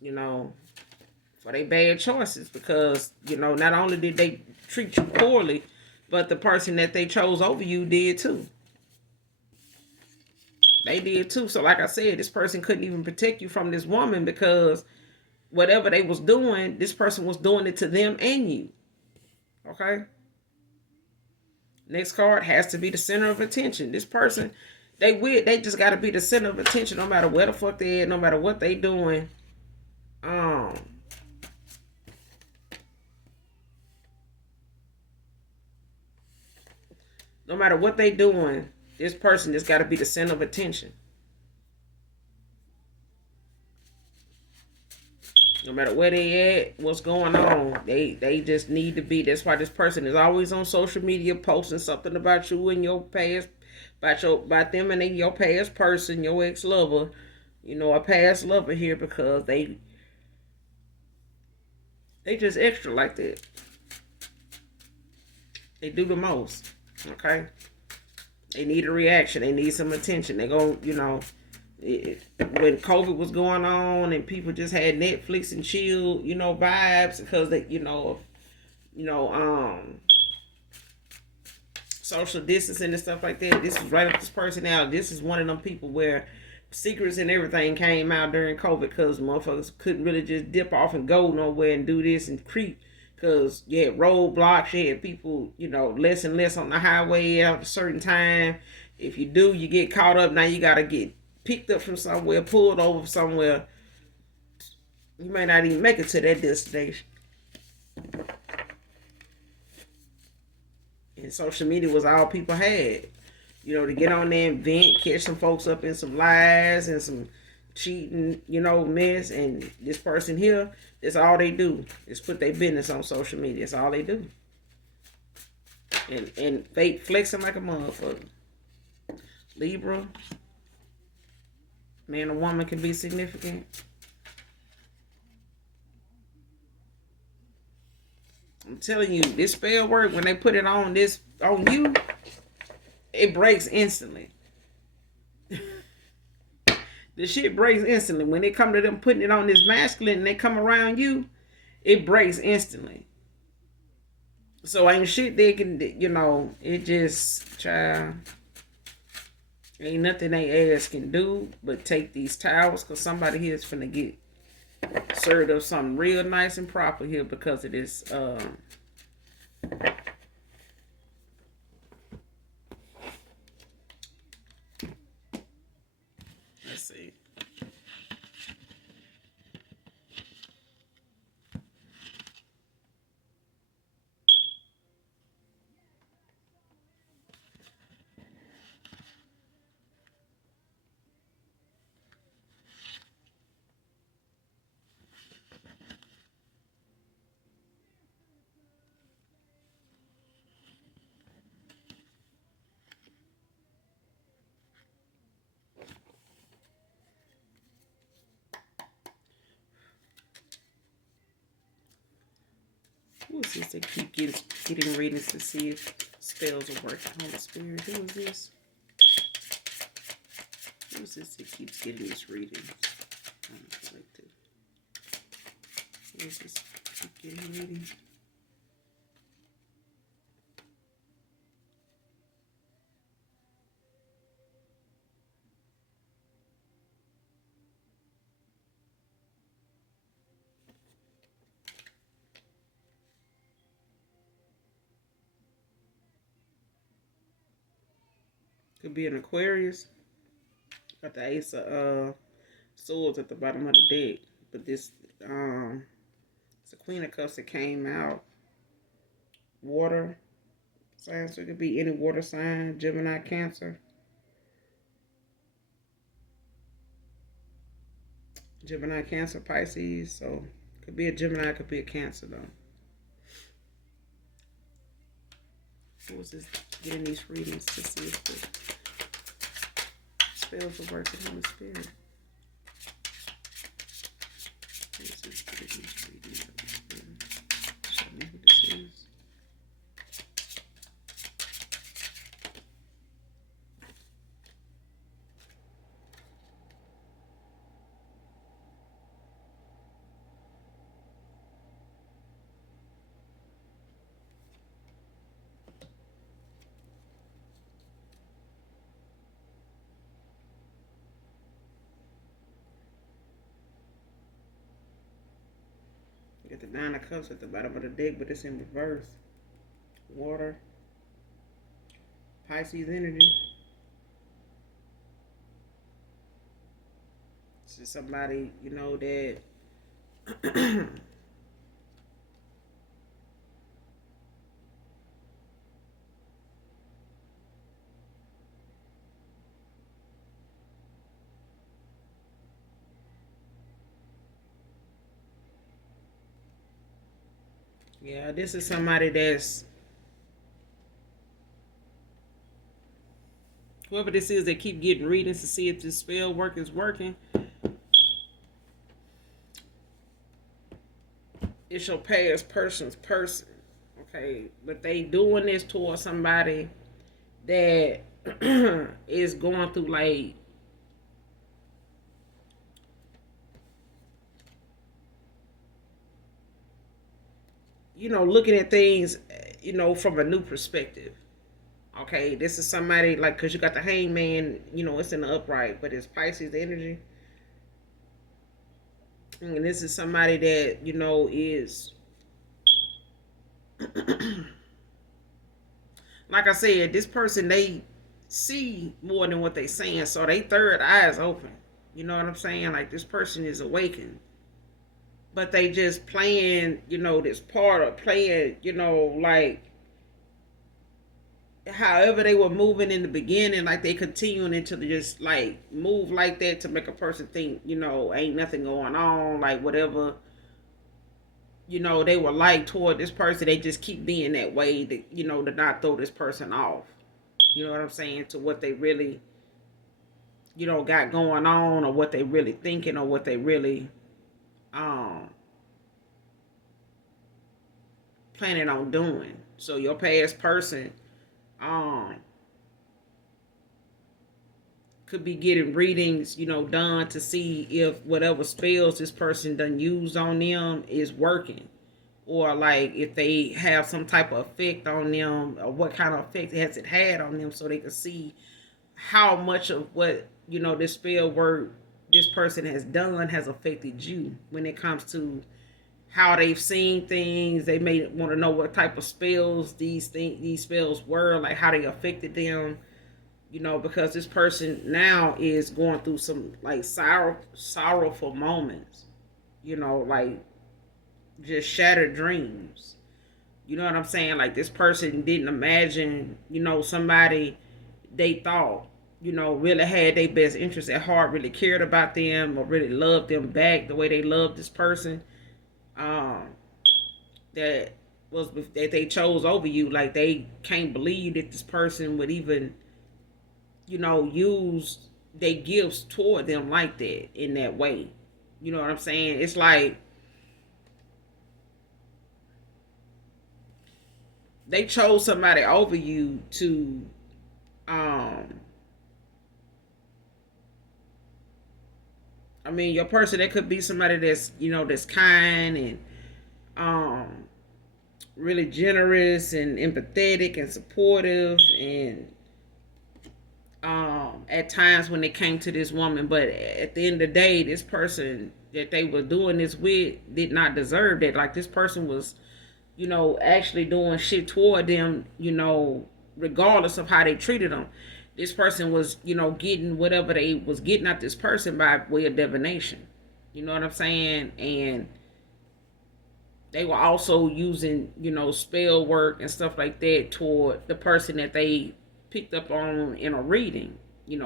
you know, for their bad choices, because, you know, not only did they treat you poorly, but the person that they chose over you did too. They did too. So like I said, this person couldn't even protect you from this woman, because whatever they was doing, this person was doing it to them and you. Okay. Next card has to be the center of attention. This person, they just got to be the center of attention no matter where the fuck they at, no matter what they doing. No matter what they doing, this person just got to be the center of attention. No matter where they at, what's going on, they just need to be. That's why this person is always on social media posting something about you and your past, about them and your past person, your ex lover, you know, a past lover here, because they just extra like that. They do the most. Okay, they need a reaction. They need some attention. They go, you know. When COVID was going on and people just had Netflix and chill, you know, vibes, because they, you know, social distancing and stuff like that. This was right up this personality. This is one of them people where secrets and everything came out during COVID, because motherfuckers couldn't really just dip off and go nowhere and do this and creep, because you had roadblocks, you had people, you know, less and less on the highway at a certain time. If you do, you get caught up. Now you got to get picked up from somewhere, pulled over somewhere. You may not even make it to that destination. And social media was all people had. You know, to get on there and vent, catch some folks up in some lies and some cheating, you know, mess. And this person here, that's all they do, is put their business on social media. That's all they do. And fake flexing like a motherfucker. Libra. Man or woman can be significant. I'm telling you, this spell work, when they put it on you, it breaks instantly. The shit breaks instantly. When they come to them putting it on this masculine and they come around you, it breaks instantly. So ain't shit they can, you know, it just, child, ain't nothing they ass can do but take these towels, because somebody here is finna get served up something real nice and proper here because of this. Let's see. Who is this that keep getting readings to see if spells are working? Holy Spirit, who is this? Who is this that keeps getting these readings? Who is this keep getting readings? Could be an Aquarius. Got the Ace of Swords at the bottom of the deck. But this, it's the Queen of Cups that came out. Water sign. So it could be any water sign. Gemini, Cancer. Gemini, Cancer, Pisces. So could be a Gemini, could be a Cancer though. Who was this getting these readings to see if the spells are working on the spirit? Who is this getting these readings of the spirit? Show me who this is. Get the Nine of Cups at the bottom of the deck, but it's in reverse. Water. Pisces energy. This is somebody, you know, that yeah, this is somebody that's whoever this is that keep getting readings to see if this spell work is working. It's your past person's person. Okay. But they doing this towards somebody that is going through like looking at things, from a new perspective. Okay, this is somebody like, because you got the Hangman, it's in the upright, but it's Pisces energy. And this is somebody that, is, like I said, this person, they see more than what they saying, so they third eye is open. You know what I'm saying? Like, this person is awakened. But they just playing, this part of playing, like, however they were moving in the beginning, like they continuing into the just like move like that to make a person think, ain't nothing going on, like whatever, they were like toward this person, they just keep being that way to, to not throw this person off. You know what I'm saying? To what they really, got going on, or what they really thinking, or what they really planning on doing. So your past person could be getting readings, done to see if whatever spells this person done used on them is working, or like if they have some type of effect on them, or what kind of effect has it had on them, so they can see how much of what this spell work this person has done has affected you when it comes to how they've seen things. They may want to know what type of spells these spells were, like how they affected them, because this person now is going through some like sorrowful moments, like just shattered dreams. You know what I'm saying? Like, this person didn't imagine, somebody they thought, really had their best interest at heart, really cared about them, or really loved them back the way they loved this person. That was that they chose over you. Like, they can't believe that this person would even, use their gifts toward them like that, in that way. You know what I'm saying? It's like they chose somebody over you to um I mean, your person, that could be somebody that's, that's kind and um really generous and empathetic and supportive, and at times when it came to this woman, but at the end of the day, this person that they were doing this with did not deserve that. Like, this person was, actually doing shit toward them, regardless of how they treated them. This person was, getting whatever they was getting at this person by way of divination. You know what I'm saying? And they were also using, spell work and stuff like that toward the person that they picked up on in a reading,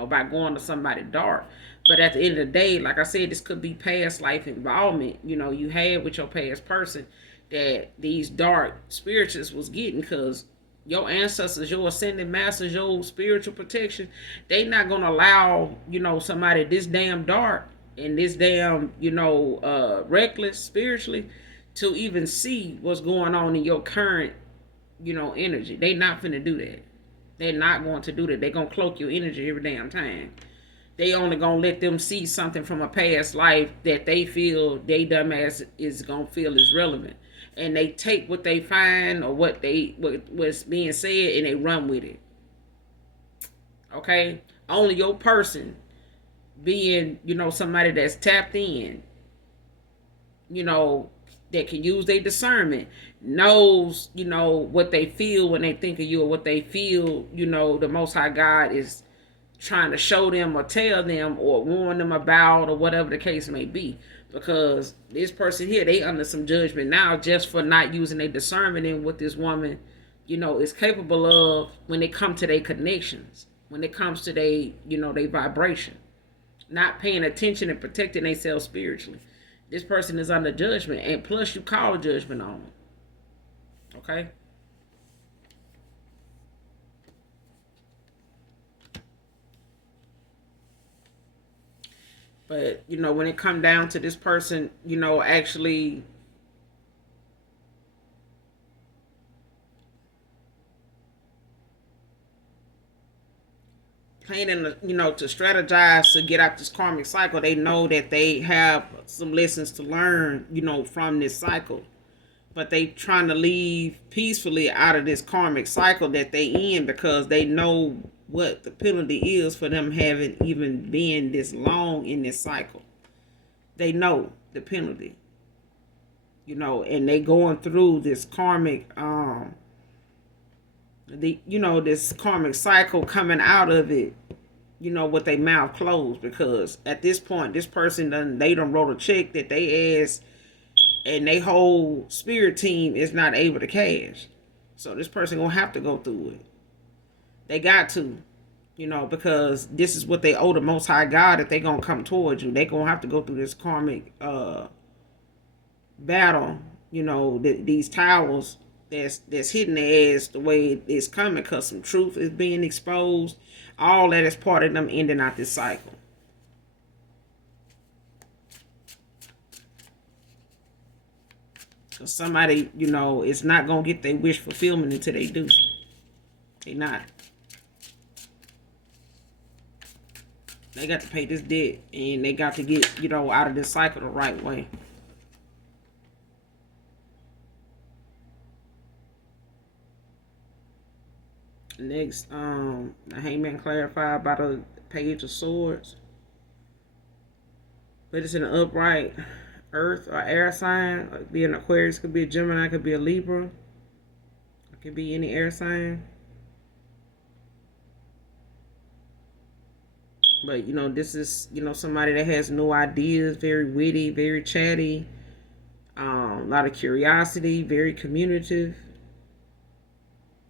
by going to somebody dark. But at the end of the day, like I said, this could be past life involvement, you had with your past person, that these dark spirits was getting, because your ancestors, your ascended masters, your spiritual protection, they not gonna allow, somebody this damn dark and this damn, reckless spiritually to even see what's going on in your current, energy. They not finna do that. They're not going to do that. They're gonna cloak your energy every damn time. They only gonna let them see something from a past life that they feel they dumbass is gonna feel is relevant, and they take what they find or what's being said and they run with it. Okay, only your person being, somebody that's tapped in, you know, that can use their discernment, knows, what they feel when they think of you, or what they feel, the Most High God is trying to show them or tell them or warn them about, or whatever the case may be. Because this person here, they under some judgment now just for not using their discernment in what this woman, is capable of when it comes to their connections, when it comes to their vibration, not paying attention and protecting themselves spiritually. This person is under judgment, and plus you call judgment on them. Okay? But, when it come down to this person, actually planning, to strategize to get out this karmic cycle, they know that they have some lessons to learn, from this cycle. But they trying to leave peacefully out of this karmic cycle that they in, because they know what the penalty is for them having even been this long in this cycle. They know the penalty, and they going through this karmic this karmic cycle, coming out of it, with their mouth closed, because at this point this person they done wrote a check that they asked, and they whole spirit team is not able to cash. So this person gonna have to go through it. They got to, because this is what they owe the Most High God, if they gonna come towards you. They gonna have to go through this karmic battle, these towels that's hitting their ass the way it's coming, because some truth is being exposed. All that is part of them ending out this cycle. Because somebody, is not going to get their wish fulfillment until they do. They not. They got to pay this debt, and they got to get, out of this cycle the right way. Next, the hangman clarified by the page of swords. But it's in an upright earth or air sign. It could be an Aquarius, could be a Gemini, could be a Libra. It could be any air sign. But, this is, somebody that has no ideas, very witty, very chatty, a lot of curiosity, very communicative,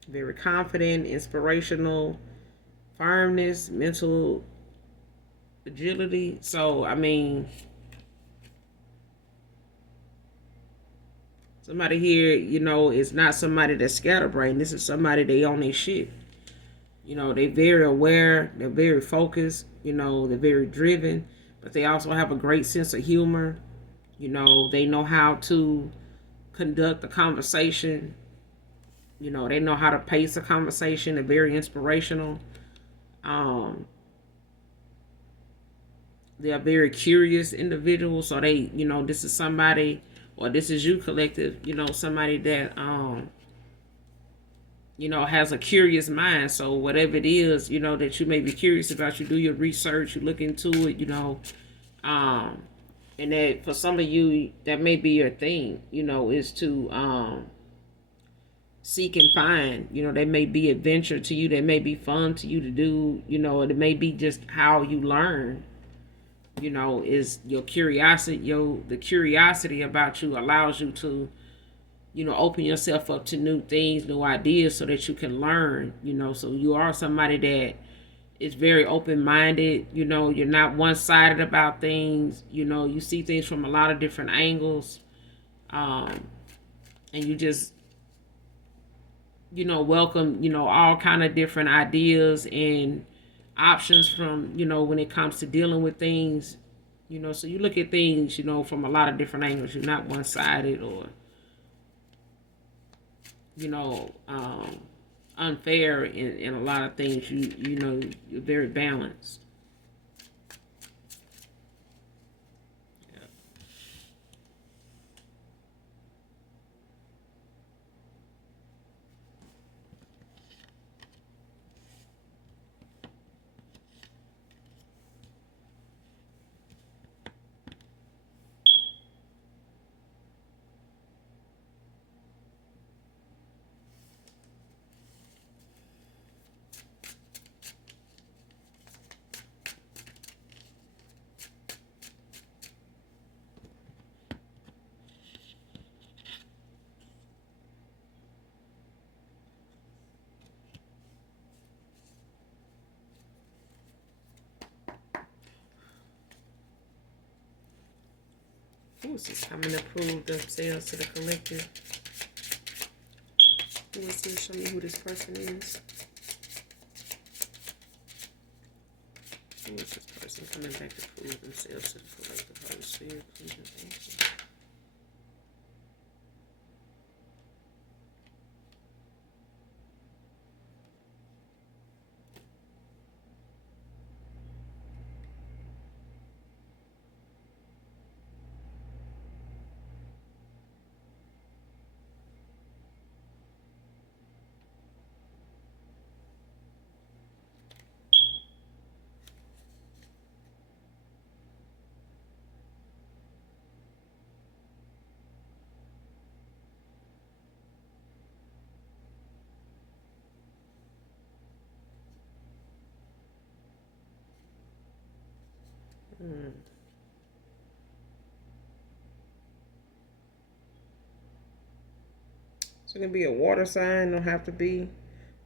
very confident, inspirational, firmness, mental agility. So, I mean, somebody here, is not somebody that's scatterbrained. This is somebody they on their shit. They very aware, they're very focused, they're very driven, but they also have a great sense of humor. They know how to conduct a conversation. You know, they know how to pace a conversation. They're very inspirational. Um, they're very curious individuals. So they, you know, this is somebody, or this is you, collective. You know, somebody that you know, has a curious mind. So whatever it is, you know, that you may be curious about, you do your research, you look into it, you know, um, and that for some of you, that may be your thing, you know, is to seek and find. You know, they may be adventure to you, they may be fun to you to do, you know, it may be just how you learn. You know, is your curiosity, the curiosity about you allows you to, you know, open yourself up to new things, new ideas, so that you can learn. You know, so you are somebody that is very open-minded. You know, you're not one-sided about things. You know, you see things from a lot of different angles, um, and you just, you know, welcome, you know, all kind of different ideas and options from, you know, when it comes to dealing with things. You know, so you look at things, you know, from a lot of different angles. You're not one-sided or, you know, unfair in a lot of things. You know, you're very balanced. Yeah. Who is this coming to prove themselves to the collective? Who is this? Show me who this person is. Who is this person coming back to prove themselves to the collective? Holy Spirit, please and thank you. So it can be a water sign, don't have to be.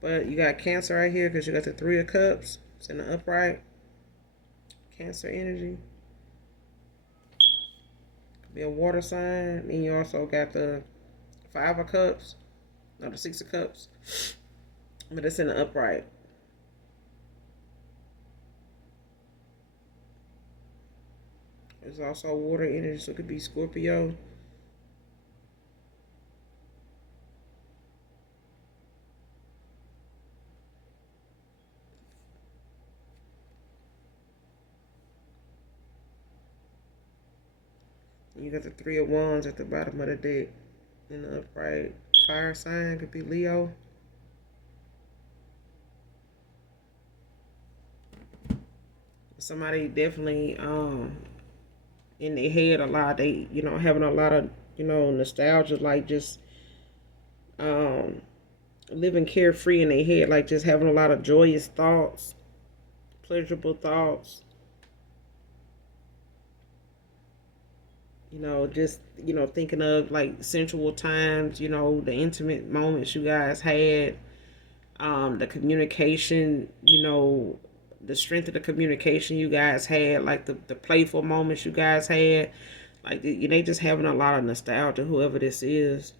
But you got Cancer right here because you got the Three of Cups. It's in the upright. Cancer energy. Could be a water sign. And you also got the Five of Cups. No, the Six of Cups. But it's in the upright. There's also water energy, so it could be Scorpio. You got the Three of Wands at the bottom of the deck in the upright. Fire sign could be Leo. Somebody definitely in their head a lot. They, you know, having a lot of, you know, nostalgia, like just um living carefree in their head, like just having a lot of joyous thoughts, pleasurable thoughts. You know, just, you know, thinking of like sensual times, you know, the intimate moments you guys had, the communication, you know, the strength of the communication you guys had, like the playful moments you guys had. Like they just having a lot of nostalgia, whoever this is.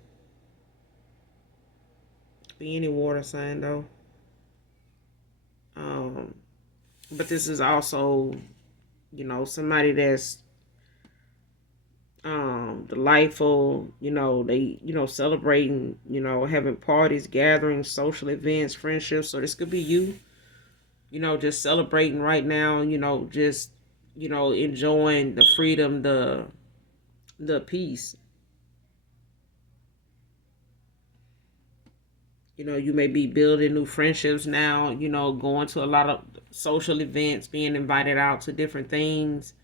Be any water sign though. Um, but this is also, you know, somebody that's delightful, they, celebrating, having parties, gatherings, social events, friendships. So this could be you, just celebrating right now, just, enjoying the freedom, the peace. You may be building new friendships now, going to a lot of social events, being invited out to different things,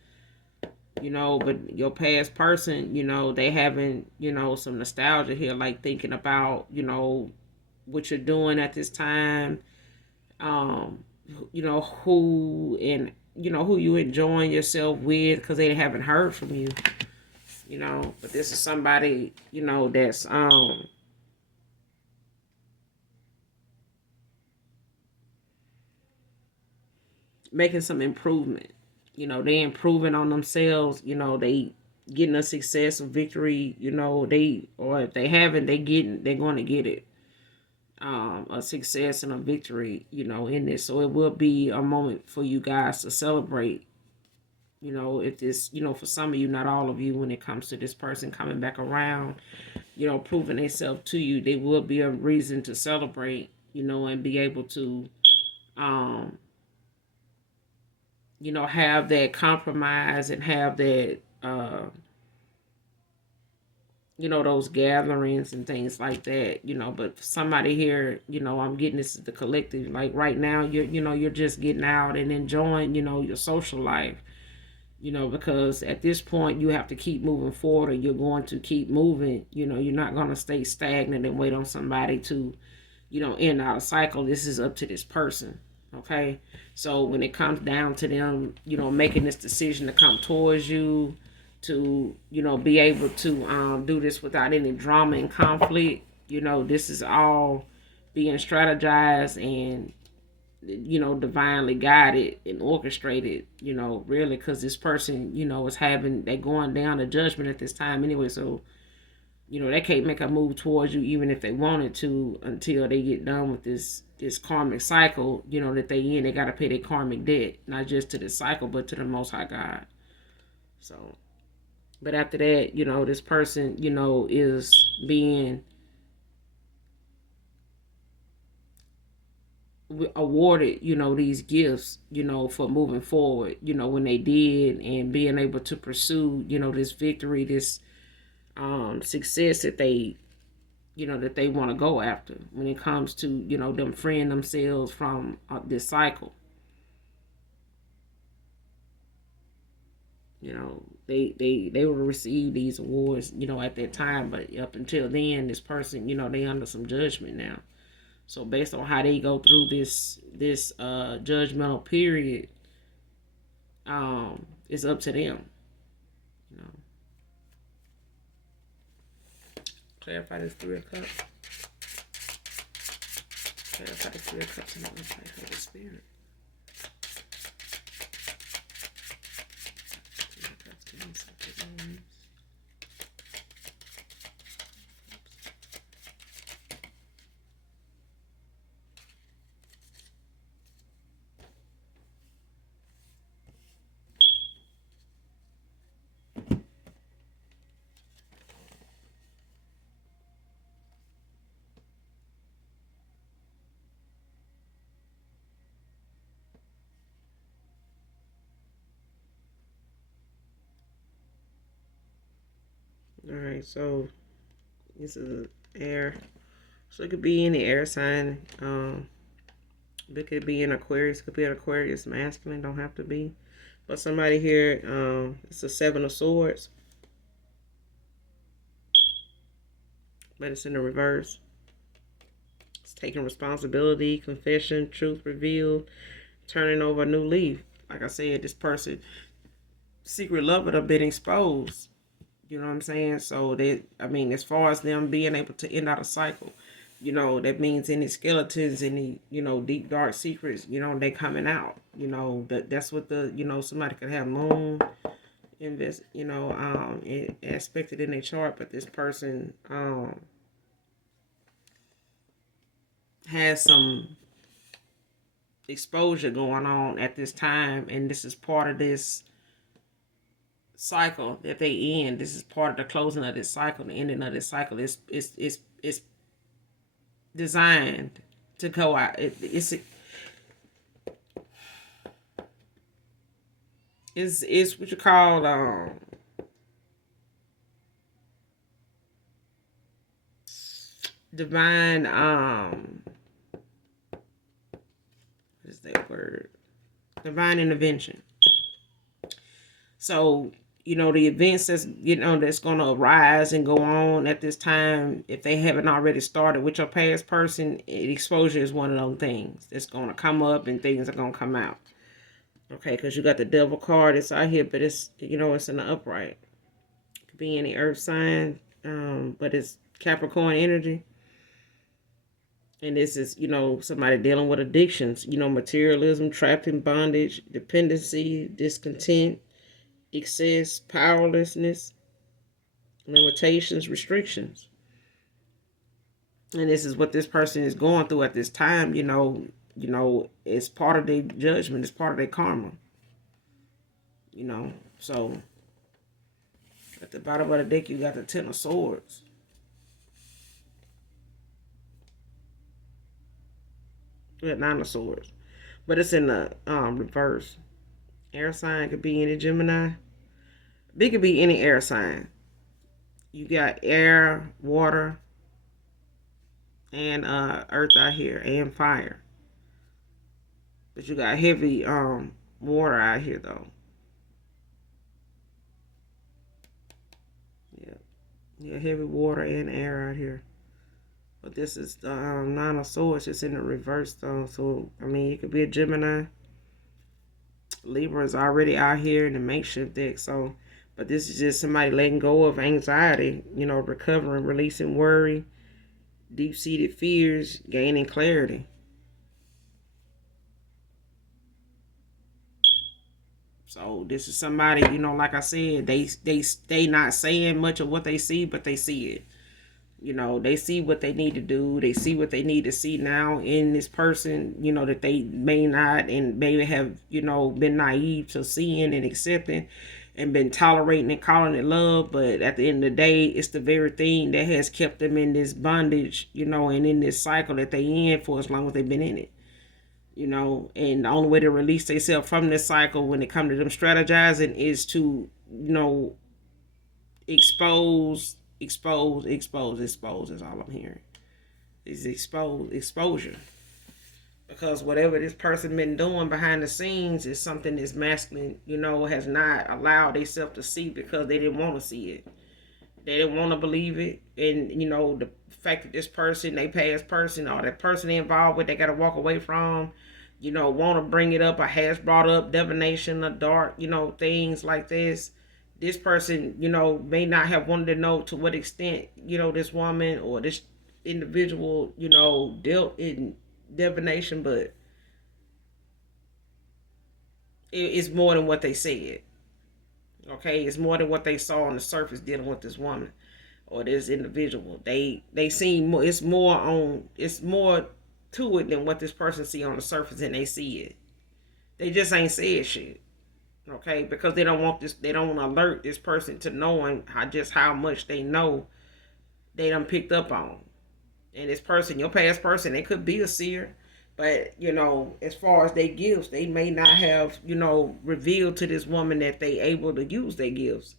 but your past person, they having, some nostalgia here, like thinking about, what you're doing at this time, who and, who you enjoying yourself with because they haven't heard from you, but this is somebody, that's, making some improvement. They improving on themselves. They getting a success or victory. They, or if they haven't, they're going to get it. A success and a victory. In this, so it will be a moment for you guys to celebrate. If this, for some of you, not all of you, when it comes to this person coming back around, proving themselves to you, there will be a reason to celebrate. And be able to, um, have that compromise and have that, those gatherings and things like that, but for somebody here, I'm getting this is the collective. Like right now, you're just getting out and enjoying, your social life, because at this point you have to keep moving forward, or you're going to keep moving. You're not going to stay stagnant and wait on somebody to, end out a cycle. This is up to this person. Okay. So when it comes down to them, making this decision to come towards you, to, be able to do this without any drama and conflict, this is all being strategized and, divinely guided and orchestrated, really, because this person, is they're going down to judgment at this time anyway. So, they can't make a move towards you even if they wanted to until they get done with this karmic cycle, that they in. They got to pay their karmic debt, not just to the cycle, but to the Most High God. So, but after that, this person, is being awarded, these gifts, for moving forward, when they did, and being able to pursue, this victory, this success that they want to go after when it comes to, them freeing themselves from this cycle. They will receive these awards, at that time, but up until then, this person, they under some judgment now. So based on how they go through this judgmental period, it's up to them. You know, clarify this Three of Cups. Clarify the Three of Cups and the insight for the spirit. Three of Cups, give me something. All right, so this is air. So it could be any air sign. It could be an Aquarius. It could be an Aquarius masculine. Don't have to be. But somebody here, it's a Seven of Swords. But it's in the reverse. It's taking responsibility, confession, truth revealed, turning over a new leaf. Like I said, this person, secret lover, have been exposed. You know what I'm saying? So as far as them being able to end out a cycle, that means any skeletons, any, deep dark secrets, they coming out. That's what somebody could have moon invest, aspected in their chart, but this person has some exposure going on at this time, and this is part of this cycle that they end. This is part of the closing of this cycle, the ending of this cycle. It's designed to go out. It's what you call divine what is that word? Divine intervention. So, the events that's going to arise and go on at this time, if they haven't already started with your past person, exposure is one of those things that's going to come up and things are going to come out. Okay, because you got the devil card. It's out here, but it's, it's in the upright. It could be any earth sign, but it's Capricorn energy. And this is, somebody dealing with addictions, materialism, trapped in bondage, dependency, discontent, excess, powerlessness, limitations, restrictions. And this is what this person is going through at this time, it's part of their judgment, it's part of their karma. So at the bottom of the deck you got the Ten of Swords. We got Nine of Swords. But it's in the reverse. Air sign could be any Gemini. It could be any air sign. You got air, water, and earth out here, and fire. But you got heavy water out here though. Yeah, heavy water and air out here. But this is the Nine of Swords. It's in the reverse though. So it could be a Gemini. Libra is already out here in the makeshift deck. So, but this is just somebody letting go of anxiety. Recovering, releasing worry, deep-seated fears, gaining clarity. So this is somebody, like I said, they not saying much of what they see, but they see it. They see what they need to do. They see what they need to see now in this person, that they may not and maybe have, been naive to seeing and accepting and been tolerating and calling it love. But at the end of the day, it's the very thing that has kept them in this bondage, and in this cycle that they in for as long as they've been in it. And the only way to release themselves from this cycle when it comes to them strategizing is to, expose is all I'm hearing. Is exposure. Because whatever this person been doing behind the scenes is something this masculine, has not allowed themselves to see because they didn't want to see it. They didn't want to believe it. And, the fact that this person, they past person, or that person they involved with, they got to walk away from, want to bring it up or has brought up divination or dark, things like this. This person, may not have wanted to know to what extent, this woman or this individual, dealt in divination, but it's more than what they said. Okay, it's more than what they saw on the surface dealing with this woman or this individual. They seem more. It's more to it than what this person see on the surface, and they see it. They just ain't said shit. Okay, because they don't want this. They don't want to alert this person to knowing how much they know. They done picked up on, and this person, your past person, they could be a seer. But, as far as their gifts, they may not have, revealed to this woman that they able to use their gifts.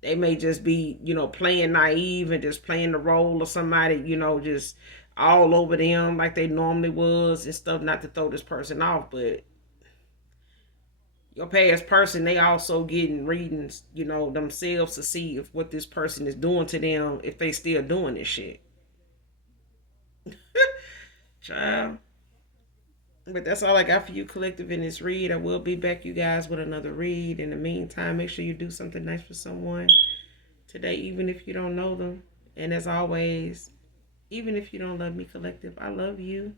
They may just be, playing naive and just playing the role of somebody, just all over them like they normally was and stuff, not to throw this person off. But your past person, they also getting readings, themselves to see if what this person is doing to them, if they still doing this shit. Child. But that's all I got for you, collective, in this read. I will be back, you guys, with another read. In the meantime, make sure you do something nice for someone today, even if you don't know them. And as always, even if you don't love me, collective, I love you.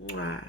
Mwah.